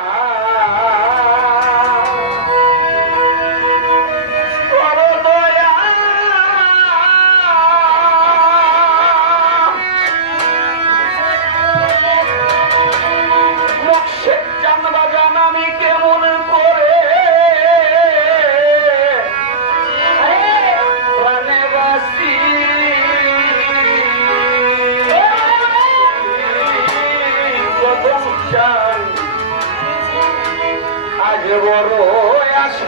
Ah.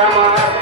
আমার